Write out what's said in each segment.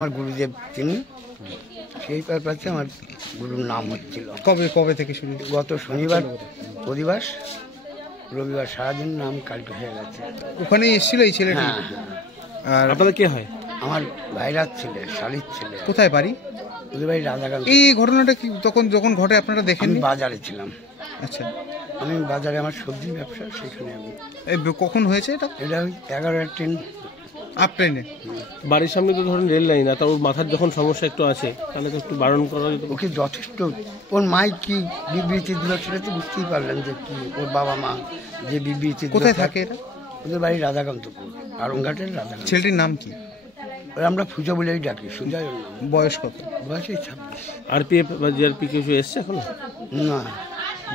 আমার গুরুদেব তিনি সেই পারপাসে আমার গুরুর নাম হচ্ছিল। কবে থেকে শুরু? গত শনিবার অধিবাস, রবিবার সারাদিন নাম কালকে হয়ে গেছে। ওখানেই এসেছিল এই ছেলেটি? হ্যাঁ। আর আপনাদের কে হয়? আমার ভাইরার ছেলে, শালির ছেলে। কোথায় বাড়ি? ওদের বাড়ি রাজাকান্ত। এই ঘটনাটা কি যখন ঘটে আপনারা দেখেন? আমি বাজারে ছিলাম। আচ্ছা, আমি বাজারে, আমার সবজি ব্যবসা, সেখানে আমি। কখন হয়েছে এটা? এটা ওই 11-এর ট্রেন। আপ ট্রেনে? বাড়ির সামনে তো ধরুন রেল লাইন, আর ওর মাথার যখন সমস্যা একটু আছে, তাহলে তো একটু বারণ করা যেত। ওকে যথেষ্ট, ওর মাই কি বিবৃতি দিল সেটা তো বুঝতেই পারলেন যে কি ওর বাবা মা যে বিবৃতি দিল। কোথায় থাকে এরা? ওদের বাড়ি রাধাকান্তপুর, আরংঘাটের রাধাকান্ত। ছেলেটির নাম কি? আমরা পুজো বলেই ডাকি, সুজয় ওর নাম। বয়স কত? বয়স 26। আরপিএফ বা জিআরপি কিছু এসছে এখনো? না,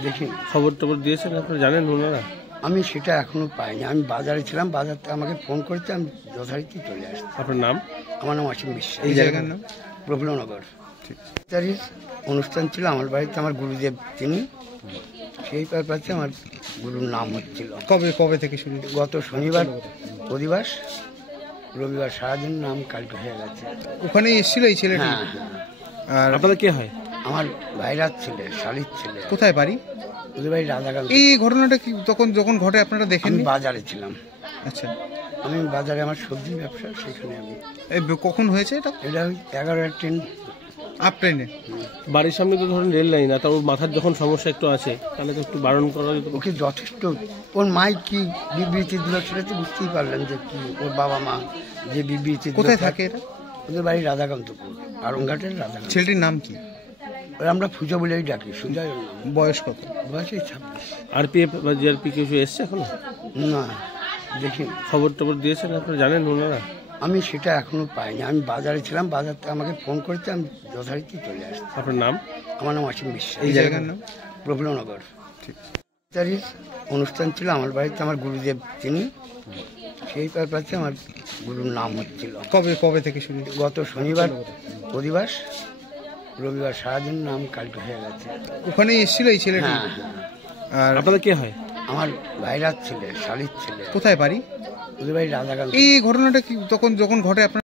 দেখি খবর টবর দিয়েছেন আপনারা, জানেন ওনারা? আমি সেটা এখনো পাইনি। আমি বাজারে ছিলাম, বাজার থেকে আমাকে ফোন করেছে, আমি যথারীতি চলে আসছি। আপনার নাম? আমার নাম অসীম বিশ্বাস। এই জায়গার নাম? প্রফুল্লনগর। তারিখ অনুষ্ঠান ছিল আমার বাড়িতে, আমার গুরুদেব তিনি সেই পারপাসে আমার গুরুর নাম হচ্ছিল। কবে থেকে শুরু? গত শনিবার অধিবাস, রবিবার সারাদিন নাম কালকে হয়ে গেছে। ওখানেই এসেছিল এই ছেলেটি? হ্যাঁ। আর আপনাদের কে হয়? আমার ভাইরার ছেলে, শালির ছেলে। কোথায় বাড়ি? ওদের বাড়ি রাজাকান্ত। এই ঘটনাটা কি যখন ঘটে আপনারা দেখেন? আমি বাজারে ছিলাম। আচ্ছা, আমি বাজারে, আমার সবজি ব্যবসা, সেখানে আমি। কখন হয়েছে এটা? এটা ওই 11-এর ট্রেন। আপ ট্রেনে? বাড়ির সামনে তো ধরুন রেল লাইন, আর ওর মাথার যখন সমস্যা একটু আছে, তাহলে তো একটু বারণ করা যেত। ওকে যথেষ্ট, ওর মাই কি বিবৃতি দিল সেটা তো বুঝতেই পারলেন যে কি ওর বাবা মা যে বিবৃতি দিল। কোথায় থাকে এরা? ওদের বাড়ি রাধাকান্তপুর, আরংঘাটের রাধাকান্ত। ছেলেটির নাম কি? আমরা পুজো বলেই ডাকি, সুজয় ওর নাম। বয়স কত? বয়স 26। আরপিএফ বা জিআরপি কিছু এসছে এখনো? না, দেখি খবর টবর দিয়েছেন আপনারা, জানেন ওনারা? আমি সেটা এখনো পাইনি। আমি বাজারে ছিলাম, বাজার থেকে আমাকে ফোন করেছে, আমি যথারীতি চলে আসছি। আপনার নাম? আমার নাম অসীম বিশ্বাস। এই জায়গার নাম? প্রফুল্লনগর। তারিখ অনুষ্ঠান ছিল আমার বাড়িতে, আমার গুরুদেব তিনি সেই পারপাসে আমার গুরুর নাম হচ্ছিল। কবে থেকে শুরু? গত শনিবার অধিবাস, রবিবার সারাদিন নাম কালকে হয়ে গেছে। ওখানেই এসেছিল এই ছেলেটি? হ্যাঁ। আর আপনাদের কে হয়? আমার ভাইরার ছেলে, শালির ছেলে। কোথায় বাড়ি? ওদের বাড়ি রাজাকান্ত। এই ঘটনাটা কি যখন ঘটে আপনারা